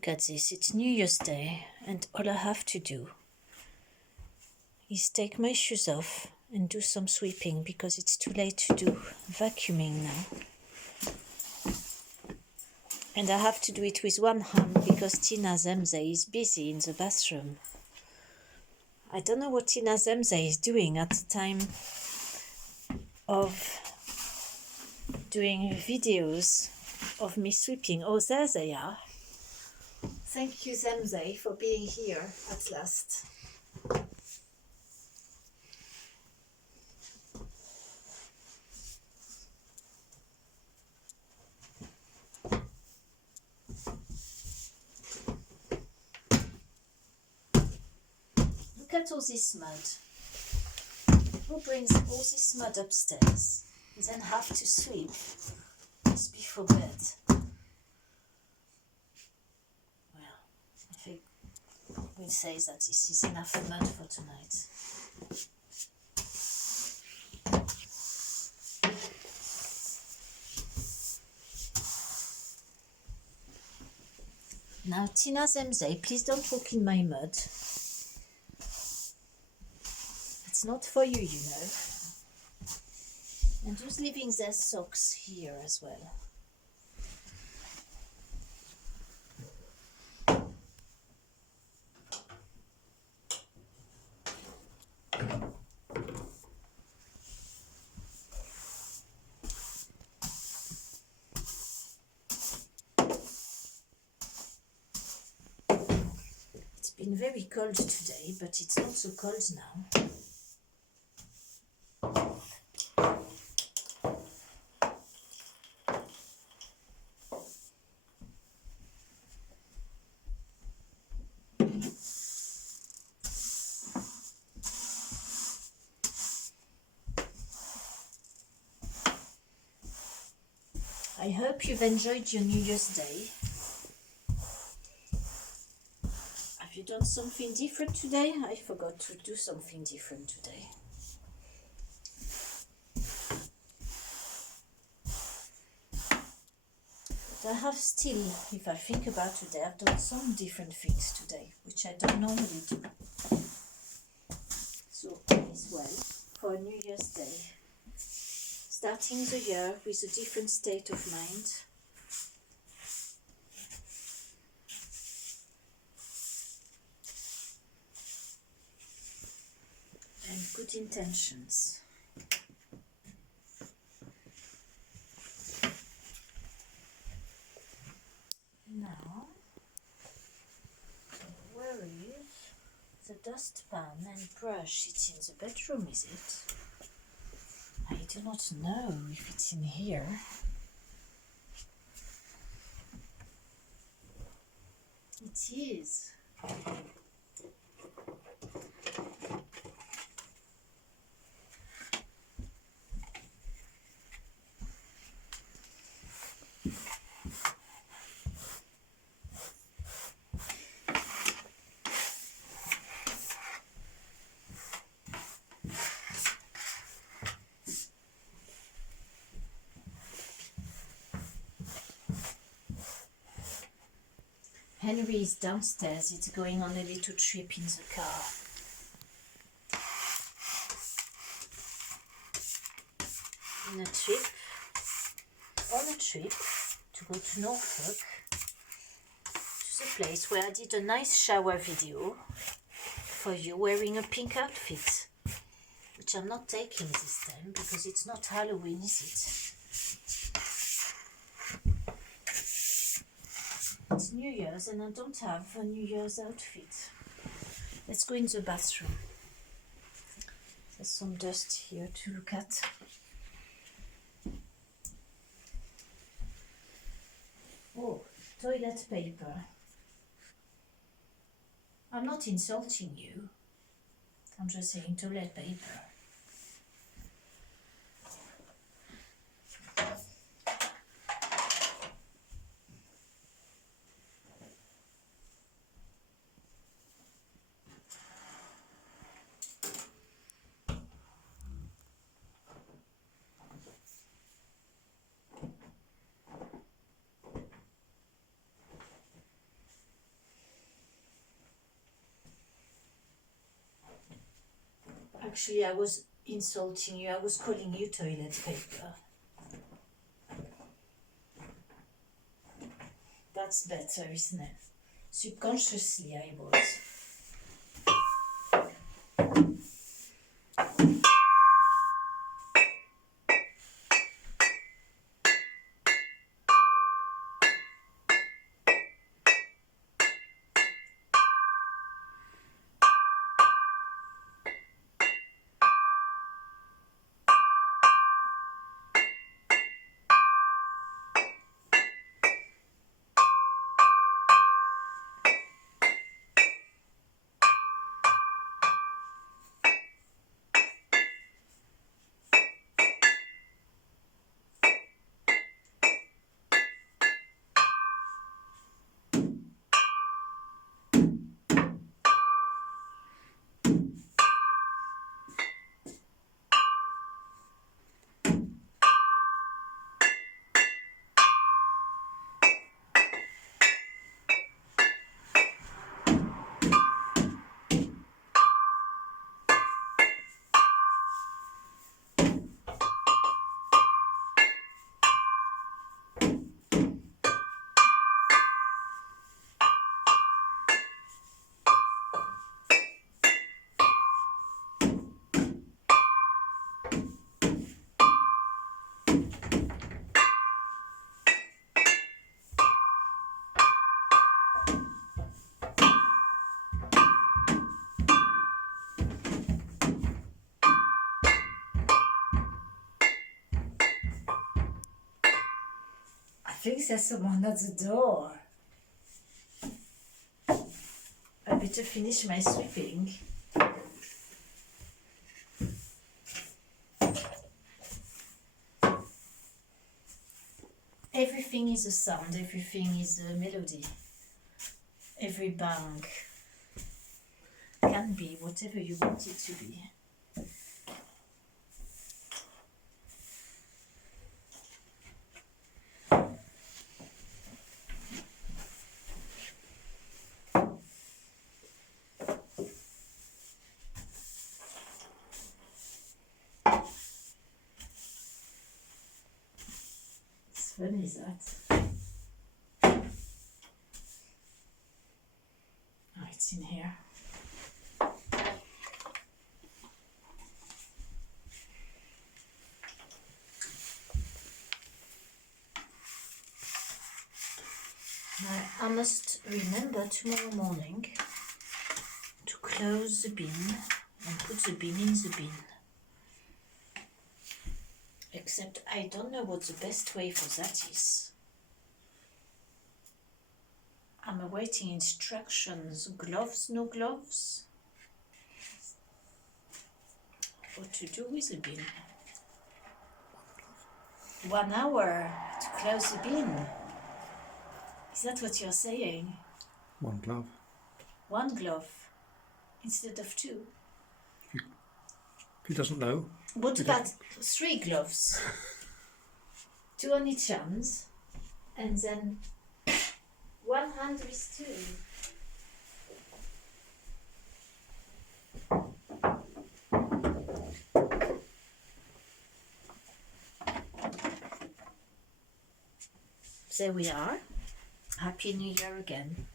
look at this. It's New Year's Day, and all I have to do is take my shoes off and do some sweeping because it's too late to do vacuuming now. And I have to do it with one hand because Tina Zemze is busy in the bathroom. I don't know what Tina Zemze is doing at the time of doing videos of me sweeping. Oh, there they are. Thank you, Zemze, for being here at last. Look at all this mud. Who brings all this mud upstairs and then have to sweep just before bed? Well, I think we'll say that this is enough mud for tonight. Now, Tina Zemze, please don't walk in my mud. It's not for you, you know. And who's leaving their socks here as well? It's been very cold today, but it's not so cold now. I hope you've enjoyed your New Year's Day. Have you done something different today? I forgot to do something different today. But I have still, if I think about today, I've done some different things today, which I don't normally do. So, as well, for New Year's Day, starting the year with a different state of mind. And good intentions. Now, where is the dustpan and brush? It's in the bedroom, is it? I do not know if it's in here. It is. Henry is downstairs. It's going on a little trip in the car. On a trip to go to Norfolk, to the place where I did a nice shower video for you wearing a pink outfit, which I'm not taking this time because it's not Halloween, is it? It's New Year's and I don't have a New Year's outfit. Let's go in the bathroom. There's some dust here to look at. Oh, toilet paper. I'm not insulting you. I'm just saying toilet paper. Actually, I was insulting you. I was calling you toilet paper. That's better, isn't it? Subconsciously, I was. I think there's someone at the door. I better finish my sweeping. Everything is a sound, everything is a melody. Every bang can be whatever you want it to be. It's funny that. Oh, it's in here. Now, I must remember tomorrow morning to close the bin and put the bin in the bin. Except I don't know what the best way for that is. I'm awaiting instructions. Gloves, no gloves? What to do with the bin? 1 hour to close the bin. Is that what you're saying? One glove. 1 glove instead of 2. He doesn't know. What about 3 gloves? 2 on each hand, and then 1 hand with 2. There we are. Happy New Year again.